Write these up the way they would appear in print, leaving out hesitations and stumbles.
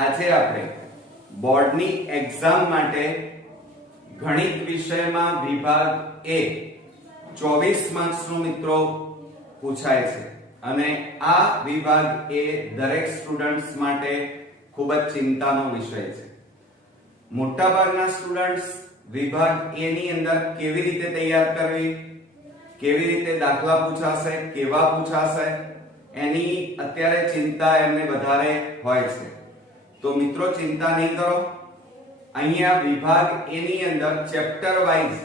આજે આપણે બોર્ડની એક્ઝામ માટે ગણિત વિષયમાં વિભાગ A 24 માર્ક્સનું મિત્રો પૂછાય છે અને આ વિભાગ A દરેક સ્ટુડન્ટ્સ માટે ખૂબ જ ચિંતાનો વિષય છે. મોટાભાગના સ્ટુડન્ટ્સ વિભાગ A ની અંદર કેવી રીતે તૈયાર કરવી, કેવી રીતે દાખલા પૂછાશે, કેવા પૂછાશે એની અત્યારે ચિંતા એમને વધારે હોય છે. તો મિત્રો ચિંતા નહીં કરો. અહીંયા વિભાગ A ની અંદર ચેપ્ટર વાઇઝ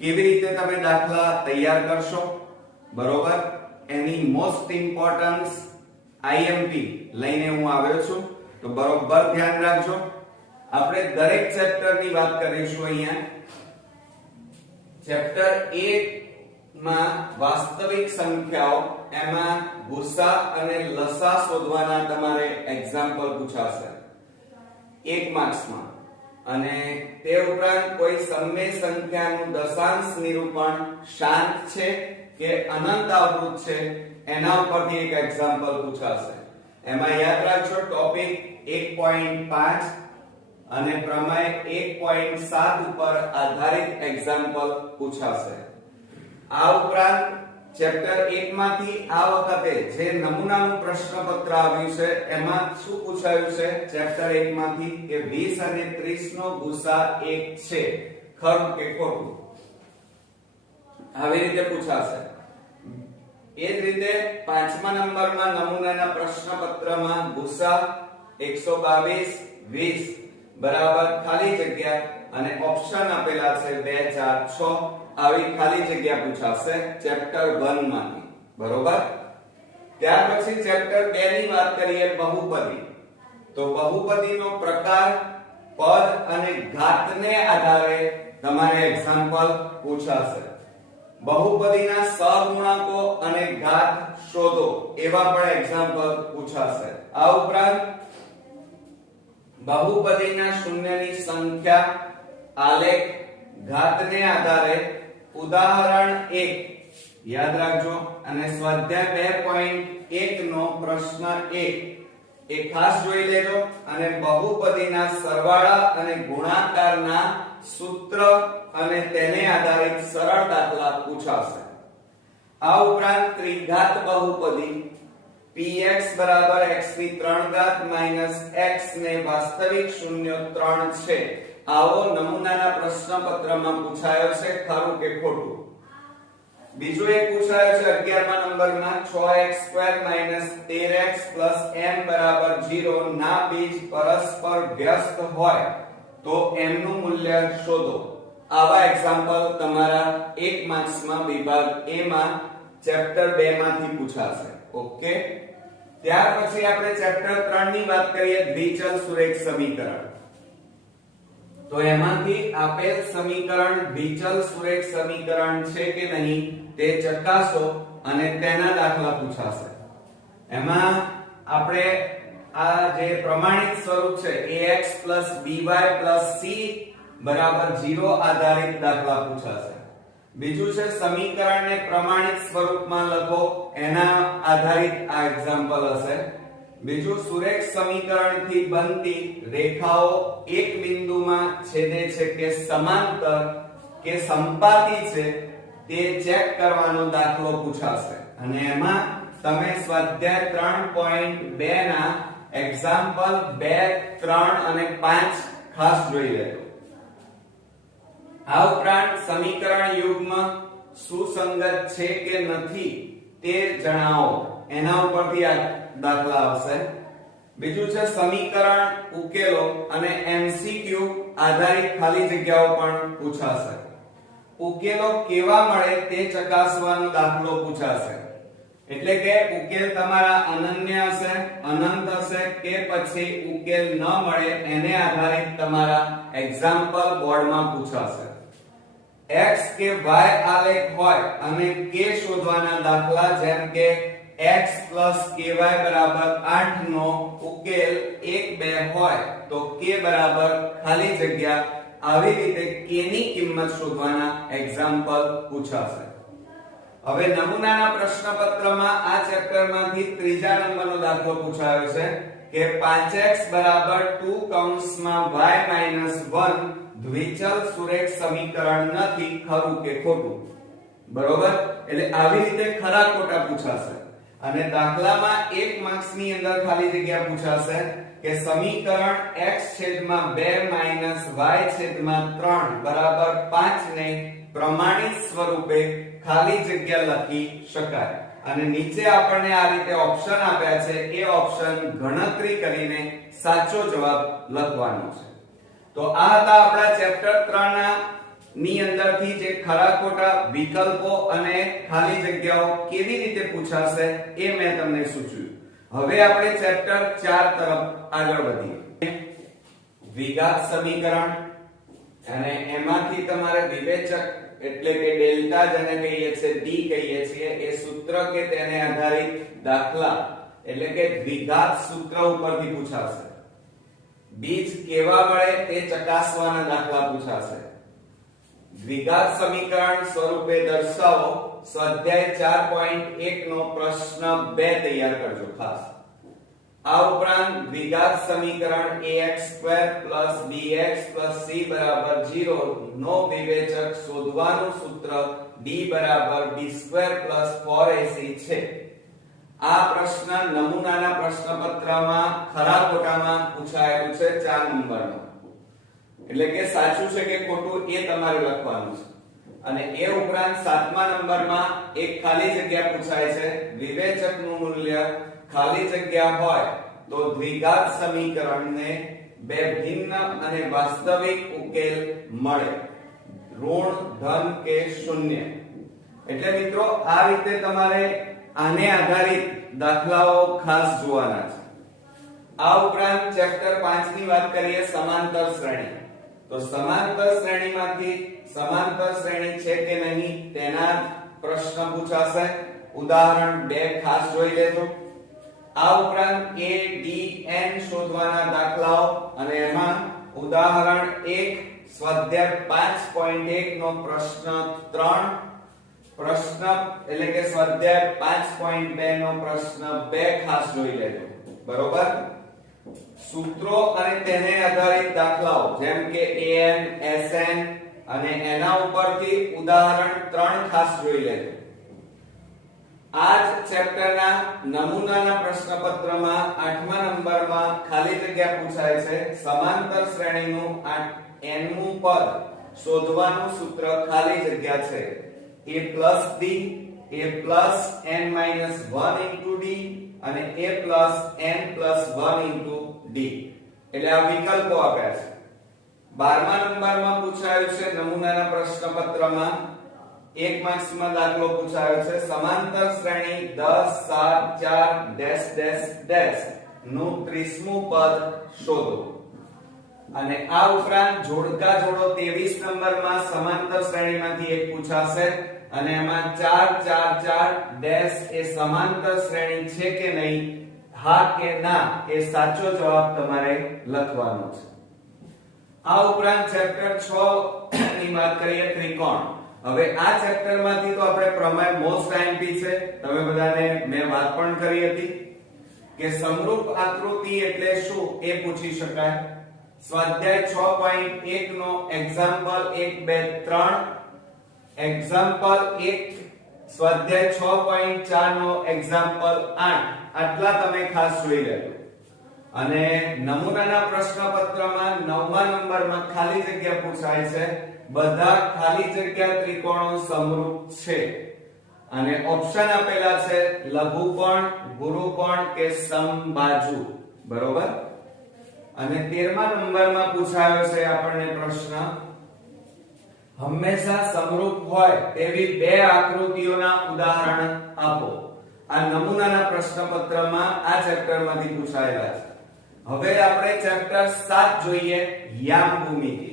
કેવી રીતે તમે દાખલા તૈયાર કરશો, બરોબર, એની મોસ્ટ ઇમ્પોર્ટન્સ IMP લઈને હું આવ્યો છું. તો બરોબર ધ્યાન રાખજો. આપણે દરેક ચેપ્ટરની વાત કરીશું. અહીંયા ચેપ્ટર 1 માં વાસ્તવિક સંખ્યાઓ, એમાં ગુસા અને લસા શોધવાના તમારે એક્ઝામ્પલ પૂછાશે 1 માર્ક્સમાં. અને તે ઉપરાંત કોઈ સમય સંખ્યાનું દશાંશ નિરૂપણ શાંત છે કે અનંત આવૃત છે એના ઉપરથી એક એક્ઝામ્પલ પૂછાશે. એમાં યાદ રાખજો ટોપિક 1.5 અને પ્રમેય 1.7 ઉપર આધારિત એક્ઝામ્પલ પૂછાશે. આ ઉપરાંત ચેપ્ટર 1 માંથી આ વખતે જે નમૂનાનું પ્રશ્નપત્ર આવ્યું છે એમાં શું પૂછાયું છે ચેપ્ટર 1 માંથી કે 20 અને 30 નો ગુસા 1 છે, ખરું કે ખોટું, આવી રીતે પૂછાશે. એ જ રીતે 5મા નંબરમાં નમૂનાના પ્રશ્નપત્રમાં ગુસા 122 20 બરાબર ખાલી જગ્યા અને ઓપ્શન આપેલા છે 2 4 6 આવી ખાલી જગ્યા પૂછાશે ચેપ્ટર 1 માંથી, બરોબર. ત્યાર પછી ચેપ્ટર 2 ની વાત કરીએ બહુપદી. તો બહુપદીનો પ્રકાર, પદ અને ઘાતને આધારે તમારે એક્ઝામ્પલ પૂછાશે. બહુપદીના સહગુણકો અને ઘાત શોધો એવા પણ એક્ઝામ્પલ પૂછાશે. આ ઉપરાંત બહુપદીના શૂન્યની સંખ્યા, આલેખ, ઘાતને આધારે ઉદાહરણ 1 યાદ રાખજો. અને સ્વાધ્યાય 2.1 નો પ્રશ્ન 1 એ ખાસ જોઈ લેજો. અને બહુપદીના સરવાળા અને ગુણાકારના સૂત્ર અને તેને આધારિત સરળ દાખલા પૂછાશે. આ ઉપરાંત ત્રિઘાત બહુપદી px બરાબર x ની 3 ઘાત માઈનસ x ને વાસ્તવિક શૂન્ય 3 છે આવો નમૂનાના પ્રશ્નપત્રમાં પૂછાયો છે, ખરું કે ખોટું. બીજો એક પૂછાયો છે 11મા નંબરમાં 6x² - 13x m બરાબર 0 ના બીજ પરસ્પર વ્યસ્ત હોય તો m નું મૂલ્ય શોધો. આવા એક્ઝામ્પલ તમારા 1 માર્ક્સમાં વિભાગ A માં ચેપ્ટર 2 માંથી પૂછાશે. ઓકે. ત્યાર પછી આપણે ચેપ્ટર 3 ની વાત કરીએ, દ્વિચલ સુરેખ સમીકરણ. તો એમાંથી આપેલ સમીકરણ દ્વિચલ સુરેખ સમીકરણ છે કે નહીં તે ચકાસો અને તેના દાખલા પૂછાશે. એમાં આપણે આ જે પ્રમાણિત સ્વરૂપ છે ax by c બરાબર 0 આધારિત દાખલા પૂછાશે. બીજું છે સમીકરણને પ્રમાણિત સ્વરૂપમાં લખો, એના આધારિત આ એક્ઝામ્પલ હશે. બીજું સુરેખ સમીકરણથી બનતી રેખાઓ એક બિંદુમાં છેદે છે કે સમાંતર કે સંપાતી છે તે ચેક કરવાનો દાખલો પૂછાશે. અને એમાં તમે સ્વાધ્યાય 3.2 ના એક્ઝામ્પલ 2 3 અને 5 ખાસ જોઈ લેજો. આ ઉપરાંત સમીકરણ યુગ્મ સુસંગત છે કે નથી તે જણાવો, એના ઉપરથી આ દાખલા આવશે. બીજું છે સમીકરણ ઉકેલો અને MCQ આધારિત ખાલી જગ્યાઓ પણ પૂછાશે. ઉકેલો કેવા મળે તે ચકાસવાનો દાખલો પૂછાશે. એટલે કે ઉકેલ તમારા અનન્ય હશે, અનંત હશે કે પછી ઉકેલ ન મળે એને આધારિત તમારા એક્ઝામ્પલ બોર્ડમાં પૂછાશે. x કે y આલેખ હોય અને k શોધવાના દાખલા, જેમ કે x ky બરાબર 8 નો ઉકેલ 1 2 હોય તો k બરાબર ખાલી જગ્યા, આવી રીતે k ની કિંમત શોધવાના એક્ઝામ્પલ પૂછાશે. હવે નમૂનાના પ્રશ્નપત્રમાં આ ચેપ્ટરમાંથી ત્રીજા નંબરનો દાખલો પૂછાયો છે કે 5x બરાબર 2 કૌંસમાં y - 1 દ્વિચલ સુરેખ સમીકરણ નથી, ખરું કે ખોટું? બરોબર, એટલે આવી રીતે ખરા ખોટા પૂછાશે. અને દાખલામાં 1 માર્ક્સ ની અંદર ખાલી જગ્યા પૂછાશે કે સમીકરણ x/2 - y/3 બરાબર 5 ને પ્રમાણિત સ્વરૂપે ખાલી જગ્યા લખી શકાય. અને નીચે આપણને આ રીતે ઓપ્શન આપ્યા છે, એ ઓપ્શન ગણતરી કરીને સાચો જવાબ લખવાનો છે. તો આ હતા આપણા ચેપ્ટર 3 ની અંદરથી જે ખરા ખોટા વિકલ્પો અને ખાલી જગ્યાઓ કેવી રીતે પૂછાશે એ મેં તમને સૂચવ્યું. હવે આપણે ચેપ્ટર 4 તરફ આગળ વધીએ. દ્વિઘાત સમીકરણ, અને એમાંથી તમારે વિવેચક એટલે કે ડેલ્ટા જેને કહીએ છીએ, ડી કહીએ છીએ, એ સૂત્ર કે તેને આધારિત દાખલા એટલે કે દ્વિઘાત સૂત્ર ઉપરથી પૂછાશે. બીજ કેવા મળે તે ચકાસવાના દાખલા પૂછાશે. દ્વિઘાત સમીકરણ સ્વરૂપે દર્શાવો સ્વાધ્યાય 4.1 નો પ્રશ્ન 2 તૈયાર કરજો ખાસ. આ ઉપરાંત દ્વિઘાત સમીકરણ ax² + bx + c = 0 નો વિવેચક શોધવાનું સૂત્ર d = d² + 4ac છે. આ પ્રશ્ન નમૂનાના પ્રશ્નપત્રમાં ખરા ખોટામાં પૂછાયેલું છે 4 નંબરનો. એટલે કે સાચું છે કે ખોટું એ તમારે લખવાનું છે. અને એ ઉપરાંત 7મા નંબરમાં એક ખાલી જગ્યા પૂછાય છે. વિવેચકનું મૂલ્ય ખાલી જગ્યા હોય તો દ્વિઘાત સમીકરણને બે ભિન્ન અને વાસ્તવિક ઉકેલ મળે, ઋણ, ધન કે શૂન્ય. એટલે મિત્રો આ રીતે તમારે આને આધારિત દાખલાઓ ખાસ જોવાના છે. આ ઉપરાંત ચેપ્ટર 5 ની વાત કરીએ, સમાંતર શ્રેણી. તો સમાંતર શ્રેણીમાંથી સમાંતર શ્રેણી છે કે નહીં તેના પ્રશ્ન પૂછાશે. ઉદાહરણ 2 ખાસ જોઈ લેજો. આ ઉપરાંત a d n શોધવાના દાખલાઓ, અને એમાં ઉદાહરણ 1 સ્વાધ્યાય 5.1 નો પ્રશ્ન 3, પ્રશ્ન એટલે કે સ્વાધ્યાય 5.2 નો પ્રશ્ન 2 ખાસ જોઈ લેજો. બરોબર, સૂત્રો અને તેને આધારિત દાખલાઓ જેમ કે an sn અને એના ઉપરથી ઉદાહરણ 3 ખાસ જોઈ લેજો. આ જ ચેપ્ટરના નમૂનાના પ્રશ્નપત્રમાં 8મા નંબરમાં ખાલી જગ્યા પૂછાય છે. સમાંતર શ્રેણીનું nમું પદ શોધવાનું સૂત્ર ખાલી જગ્યા છે a + d a + n - 1 * d અને a + n + 1 * d. એટલે આ વિકલ્પો આપ્યા છે. 12મા નંબરમાં પૂછાયું છે નમૂનાના પ્રશ્નપત્રમાં 1 માર્ક્સમાં દાખલો પૂછાયો છે. સમાંતર શ્રેણી 10 7 4 નું 30મું પદ શોધો. અને આ ઉપરાંત જોડકા જોડો 23 નંબરમાં સમાંતર શ્રેણીમાંથી એક પૂછાશે, અને એમાં 4 4 4 એ સમાંતર શ્રેણી છે કે નહીં, હા કે ના, એ સાચો જવાબ તમારે લખવાનો છે. આ ઉપરાંત ચેપ્ટર 6 ની વાત કરીએ, ત્રિકોણ. હવે આ ચેપ્ટર માંથી તો આપણે પ્રમેય મોસ્ટ આઈએમપી છે, તમે બધાને મેં વાત પણ કરી હતી કે સમરૂપ આકૃતિ એટલે શું એ પૂછી શકાય. સ્વાધ્યાય 6.1 નો એક્ઝામ્પલ 1 2 3, એક્ઝામ્પલ 1 સ્વાધ્યાય 6.4 નો એક્ઝામ્પલ 8, આટલા તમે ખાસ જોઈ લેજો. અને નમૂનાના પ્રશ્નપત્રમાં 9મા નંબરમાં ખાલી જગ્યા પૂછાય છે. બધા ખાલી જગ્યા ત્રિકોણો સમરૂપ છે, અને ઓપ્શન આપેલા છે લઘુકોણ, ગુરુકોણ કે સમબાજુ. બરોબર. અને 13મા નંબરમાં પૂછાયો છે આપણને પ્રશ્ન, હંમેશા સમરૂપ હોય તેવી બે આકૃતિઓના ઉદાહરણ આપો. આ નમૂનાના પ્રશ્નપત્રમાં આ ચેપ્ટરમાંથી પૂછાયેલા છે. હવે આપણે ચેપ્ટર 7 જોઈએ, યામ ભૂમિતિ.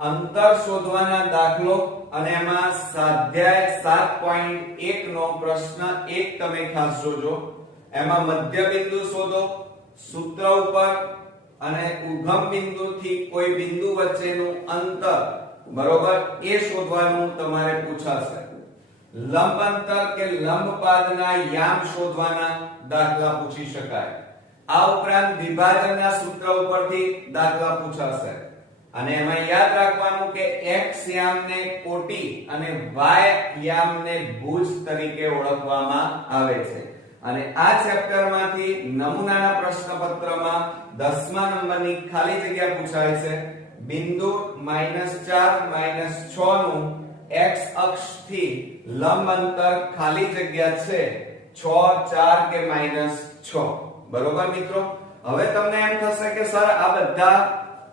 અંતર શોધવાના દાખલો, અને એમાં સ્વાધ્યાય 7.1 નો પ્રશ્ન 1 તમે ખાસ જોજો. એમાં મધ્ય બિંદુ શોધો સૂત્ર ઉપર, અને ઉગમ બિંદુથી કોઈ બિંદુ વચ્ચેનું અંતર, બરોબર, એ શોધવાનું તમારે પૂછાશે. લંબ અંતર કે લંબ પાદના યામ શોધવાના દાખલા પૂછી શકાય. આ ઉપરાંત વિભાજનના સૂત્ર ઉપરથી દાખલા પૂછાશે અને એમાં યાદ રાખવાનું કે x યામને કોટી અને y યામને ભુજ તરીકે ઓળખવામાં આવે છે અને આ ચેપ્ટર માંથી નમૂનાના પ્રશ્નપત્રમાં 10મા નંબરની ખાલી જગ્યા પૂછાય છે બિંદુ -4 -6 નું x અક્ષથી લંબ અંતર ખાલી જગ્યા છે 6 4 કે -6 બરોબર મિત્રો હવે તમને એમ થશે કે સર આ બધા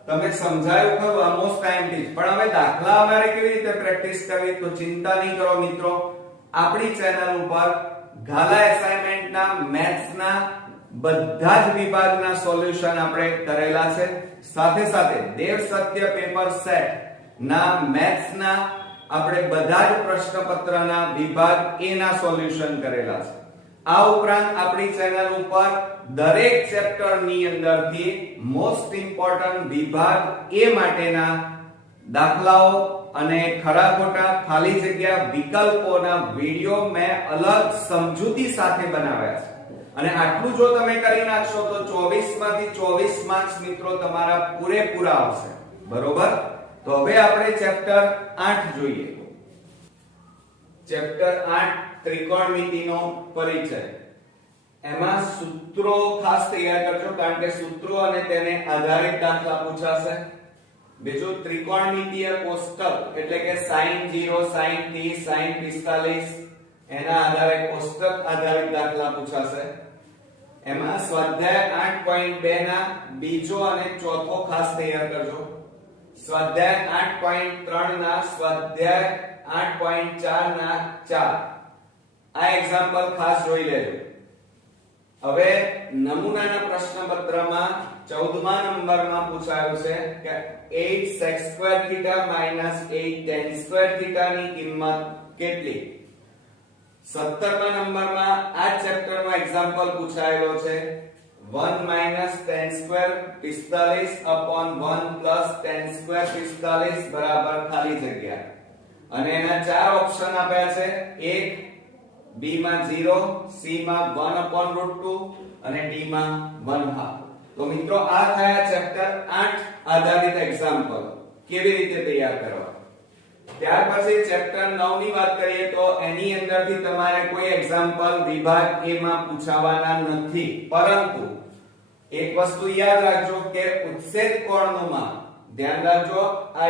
તમે સમજાયું ખરું ઓલમોસ્ટ ટાઈમ થી પણ હવે દાખલા અમારે કેવી રીતે પ્રેક્ટિસ કરવી તો ચિંતા નહીં કરો મિત્રો આપણી ચેનલ ઉપર ગાલા એસાઇનમેન્ટ ના મેથ્સ ના બધા જ વિભાગના સોલ્યુશન આપણે કરેલા છે સાથે સાથે દેવ સત્ય પેપર સેટ ના મેથ્સ ના આપણે બધા જ પ્રશ્નપત્રના વિભાગ A ના સોલ્યુશન કરેલા છે આ ઉપરાંત આપણી ચેનલ ઉપર દરેક ચેપ્ટર ની અંદરથી મોસ્ટ ઇમ્પોર્ટન્ટ વિભાગ A માટેના દાખલાઓ અને ખરા ખોટા ખાલી જગ્યા વિકલ્પોના વિડિયો મેં અલગ સમજૂતી સાથે બનાવ્યા છે અને આટલું જો તમે કરી નાખશો તો 24 માંથી 24 માર્ક્સ મિત્રો તમારા પૂરેપૂરા આવશે બરોબર તો હવે આપણે ચેપ્ટર 8 જોઈએ ચેપ્ટર 8 ત્રિકોણમિતિનો પરિચય એમાં સૂત્રો ખાસ તૈયાર કરજો કારણ કે સૂત્રો અને તેને આધારિત દાખલા પૂછાશે બીજું ત્રિકોણમિતિય કોષ્ટક એટલે કે sin 0 sin t sin 45 એના આધારે કોષ્ટક આધારિત દાખલા પૂછાશે એમાં સ્વાધ્યાય 8.2 ના બીજો અને ચોથો ખાસ તૈયાર કરજો સ્વાધ્યાય 8.3 ના સ્વાધ્યાય 8.4 ના 4 આ એક્ઝામ્પલ ખાસ જોઈ લેજો હવે નમૂનાના પ્રશ્નપત્રમાં 14મા નંબરમાં પૂછાયું છે કે 8 sec² θ - 8 tan² θ ની કિંમત કેટલી 17મા નંબરમાં આ ચેપ્ટરનો એક્ઝામ્પલ પૂછાયેલો છે 1 - tan² 45 / 1 + tan² 45 બરાબર ખાલી જગ્યા અને એના ચાર ઓપ્શન આપ્યા છે 1 B માં 0 C માં 1/√2 અને D માં 1/2 તો મિત્રો આ થયા ચેપ્ટર 8 આધારિત એક્ઝામ્પલ કેવી રીતે તૈયાર કરવા ત્યાર પછી ચેપ્ટર 9 ની વાત કરીએ તો એની અંદરથી તમારે કોઈ એક્ઝામ્પલ વિભાગ A માં પૂછાવાના નથી પરંતુ એક વસ્તુ યાદ રાખજો કે ઉત્સેદ કોણનું માપ ધ્યાન રાખજો આ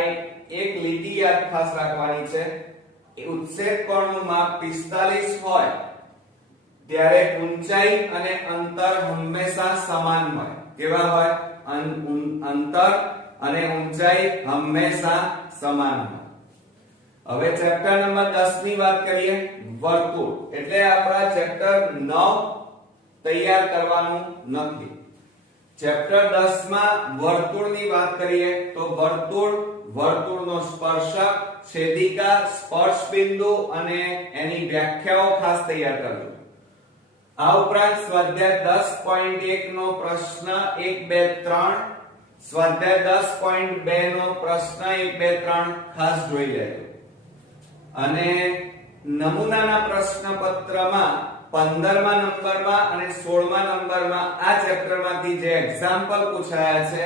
એક લીટી યાદ ખાસ રાખવાની છે ઉત્સેદ કોણનું માપ 45 હોય ત્યારે ઊંચાઈ અને અંતર હંમેશા સમાન હોય કેવા હોય અંતર અને ઊંચાઈ હંમેશા સમાન હોય હવે ચેપ્ટર નંબર 10 ની વાત કરીએ વર્તુળ એટલે આપણા ચેપ્ટર 9 તૈયાર કરવાનું નથી ચેપ્ટર 10 માં વર્તુળની વાત કરીએ તો વર્તુળનો સ્પર્શક છેદિકા સ્પર્શ બિંદુ અને એની વ્યાખ્યાઓ ખાસ તૈયાર કરજો આ ઉપરાંત સ્વાધ્યાય 10.1 નો પ્રશ્ન 1 2 3 સ્વાધ્યાય 10.2 નો પ્રશ્ન 1 2 3 ખાસ જોઈ લેજો અને નમૂનાના પ્રશ્નપત્રમાં 15મા નંબરમાં અને 16મા નંબરમાં આ ચેપ્ટરમાંથી જે એક્ઝામ્પલ પૂછાયા છે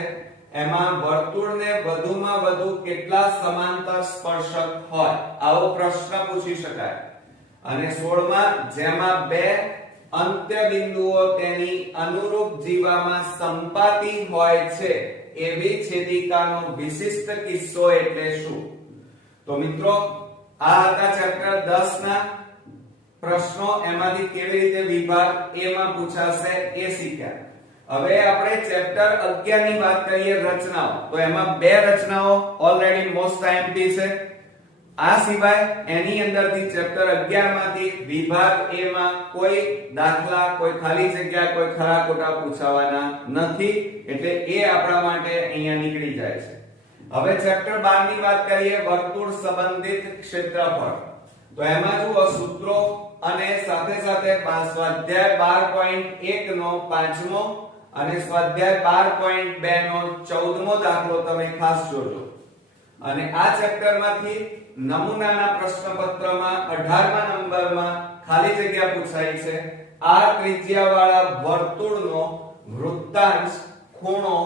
એમાં વર્તુળને વધુમાં વધુ કેટલા સમાંતર સ્પર્શક હોય આવો પ્રશ્ન પૂછી શકાય અને 16માં જેમાં બે અંત્ય બિંદુઓ તેની અનુરૂપ જીવામાં સંપાતી હોય છે એવી છેદિકાનો વિશિષ્ટ કિસ્સો એટલે શું તો મિત્રો આ હતા ચેપ્ટર 10 ના પ્રશ્નો એમાંથી કેવી રીતે વિભાગ A માં પૂછાશે એ શીખ્યા હવે આપણે ચેપ્ટર 11 ની વાત કરીએ રચનાઓ તો એમાં બે રચનાઓ ઓલરેડી મોસ્ટ આઈએમપી છે આ સિવાય એની અંદરથી ચેપ્ટર 11 માંથી વિભાગ A માં કોઈ દાખલા કોઈ ખાલી જગ્યા કોઈ ખરા ખોટા પૂછાવાના નથી એટલે એ આપણા માટે અહીંયા નીકળી જાય છે હવે ચેપ્ટર 12 ની વાત કરીએ વર્તુળ સંબંધિત ક્ષેત્રફળ તો એમાં જુઓ સૂત્રો અને સાથે સાથે સ્વાધ્યાય 12.1 નો 5મો અને સ્વાધ્યાય 12.2 નો 14મો દાખલો તમે ખાસ જોજો અને આ ચેપ્ટરમાંથી નમૂનાના પ્રશ્નપત્રમાં 18મા નંબરમાં ખાલી જગ્યા પૂછાઈ છે આ ત્રિજ્યાવાળા વર્તુળનો વૃત્તાંશ ખૂણો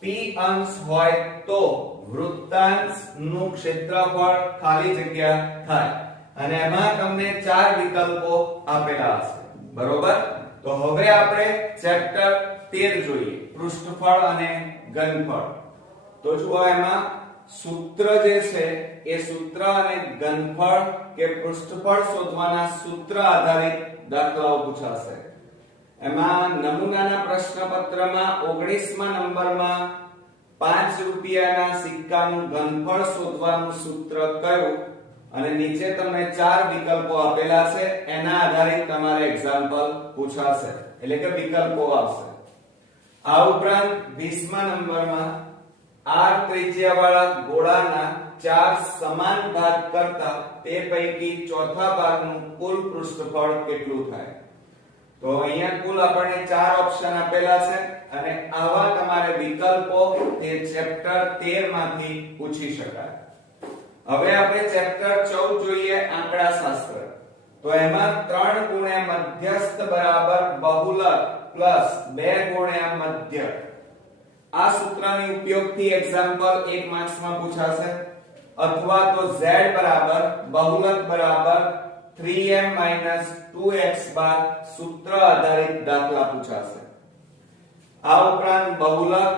p અંશ હોય તો વૃત્તાંશનું ક્ષેત્રફળ ખાલી જગ્યા થાય અને એમાં તમને 4 વિકલ્પો આપેલા હશે બરોબર તો હવે આપણે ચેપ્ટર 13 જોઈએ પૃષ્ઠફળ અને ઘનફળ તો જુઓ એમાં સૂત્ર જે છે એ સૂત્ર અને ઘનફળ કે પૃષ્ઠફળ શોધવાના સૂત્ર આધારિત દાખલાઓ પૂછાશે એમાં નમૂનાના પ્રશ્નપત્રમાં 19મા નંબરમાં 5 રૂપિયાના સિક્કાનું ઘનફળ શોધવાનું સૂત્ર કયું અને નીચે તમને 4 વિકલ્પો આપેલા છે એના આધારિત તમારે એક્ઝામ્પલ પૂછાશે એટલે કે વિકલ્પો આવશે આ ઉપરાંત 20મા નંબરમાં r ત્રિજ્યાવાળા ગોળાના 4 સમાન ભાગ કરતા તે પૈકી ચોથા ભાગનું કુલ પૃષ્ઠફળ કેટલું થાય તો અહીંયા કુલ આપણને 4 ઓપ્શન આપેલા છે અને આવા તમારે વિકલ્પો તે ચેપ્ટર 13 માંથી પૂછી શકાય હવે આપણે ચેપ્ટર 14 જોઈએ આંકડાશાસ્ત્ર તો એમાં 3 ગુણ્યા મધ્યસ્થ બરાબર બહુલક પ્લસ 2 ગુણ્યા મધ્યક આ સૂત્રની ઉપયોગથી એક્ઝામ્પલ 1 માર્ક્સમાં પૂછાશે અથવા તો z બરાબર બહુલક બરાબર 3m 2x બાર સૂત્ર આધારિત દાખલા પૂછાશે આ ઉપરાંત બહુલક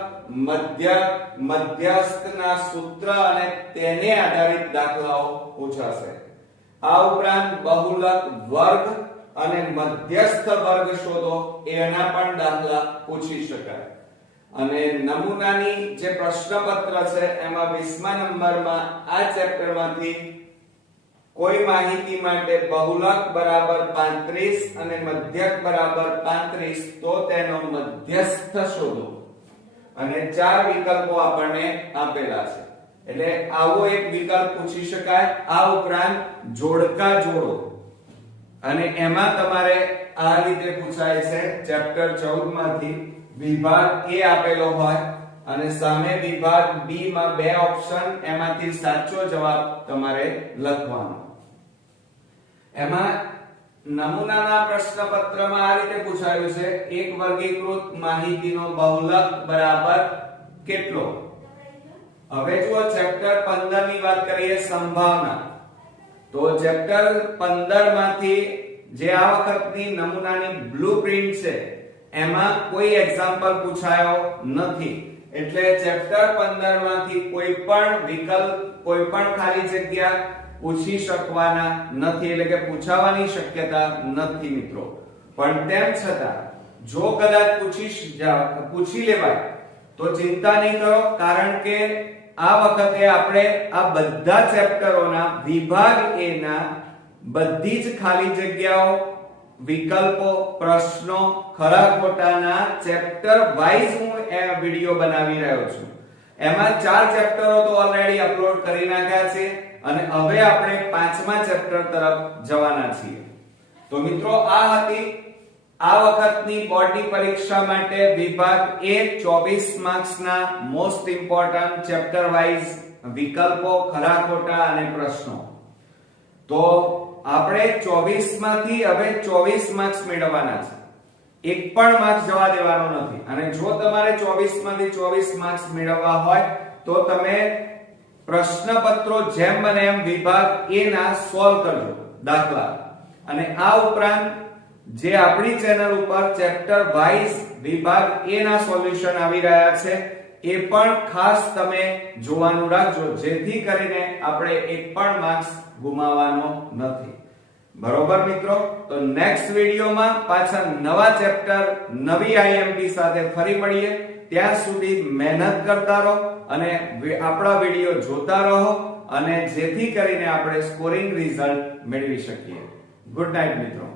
મધ્યક મધ્યસ્થના સૂત્ર અને તેને આધારિત દાખલાઓ પૂછાશે આ ઉપરાંત બહુલક વર્ગ અને મધ્યસ્થ વર્ગ શોધો એના પણ દાખલા પૂછી શકાય અને નમૂનાની જે પ્રશ્નપત્ર છે એમાં 20મા નંબરમાં આ ચેપ્ટરમાંથી કોઈ માહિતી માટે બહુલક બરાબર 35 અને મધ્યક બરાબર 35 તો તેનો મધ્યસ્થ શોધો અને 4 વિકલ્પો આપણને આપેલા છે એટલે આવો એક વિકલ્પ પૂછી શકાય આ ઉપરાંત જોડકા જોડો અને એમાં તમારે આ રીતે પૂછાય છે ચેપ્ટર 14 માંથી વિભાગ A આપેલો હોય અને સામે વિભાગ B માં 2 ઓપ્શન એમાંથી સાચો જવાબ તમારે લખવાનો એમાં નમૂનાના પ્રશ્નપત્રમાં આ રીતે પૂછાયું છે એક વર્ગીકૃત માહિતીનો બહુલક બરાબર કેટલો હવે જો ચેપ્ટર 15 ની વાત કરીએ સંભાવના તો ચેપ્ટર 15 માંથી જે આ વખતની નમૂનાની બ્લુપ્રિન્ટ છે એમાં કોઈ એક્ઝામ્પલ પૂછાયો નથી એટલે ચેપ્ટર 15 માંથી કોઈ પણ વિકલ્પ કોઈ પણ ખાલી જગ્યા પૂછી શકવાના નથી એટલે કે પૂછાવાની શક્યતા નથી મિત્રો પણ તેમ છતાં જો કદાચ પૂછી લેવાય તો ચિંતા નહીં કરો કારણ કે આ વખતે આપણે આ બધા ચેપ્ટરોના વિભાગ A ના બધી જ ખાલી જગ્યાઓ વિકલ્પો પ્રશ્નો ખરા ખોટાના ચેપ્ટર વાઇઝ હું વિડિયો બનાવી રહ્યો છું એમાં 4 ચેપ્ટરો તો ઓલરેડી અપલોડ કરી નાખ્યા છે અને હવે આપણે 5મા ચેપ્ટર તરફ જવાના છીએ તો મિત્રો આ હતી આ વખતની બોર્ડની પરીક્ષા માટે વિભાગ A 24 માર્ક્સના મોસ્ટ ઇમ્પોર્ટન્ટ ચેપ્ટર વાઇઝ વિકલ્પો ખરા ખોટા અને પ્રશ્નો તો આપણે 24 માંથી હવે 24 માર્ક્સ મેળવવાના છે એક પણ માર્ક્સ જવા દેવાનો નથી અને જો તમારે 24 માંથી 24 માર્ક્સ મેળવવા હોય તો તમે પ્રશ્નપત્રો જેમ બને એમ વિભાગ A ના સોલ્વ કરજો દાખલા અને આ ઉપરાંત જે આપણી ચેનલ ઉપર ચેપ્ટર વાઇઝ વિભાગ A ના સોલ્યુશન આવી રહ્યા છે એ પણ ખાસ તમે જોવાનું રાખજો જેથી કરીને આપણે એક પણ માર્ક્સ ગુમાવવાનો નથી બરોબર મિત્રો તો નેક્સ્ટ વિડિયોમાં પાછા નવા ચેપ્ટર નવી આઈએમપી સાથે ફરી મળીએ ત્યાં સુધી મહેનત કરતા રહો અને આપણા વિડિયો જોતા રહો અને જેથી કરીને આપણે સ્કોરિંગ રિઝલ્ટ મેળવી શકીએ ગુડ નાઈટ મિત્રો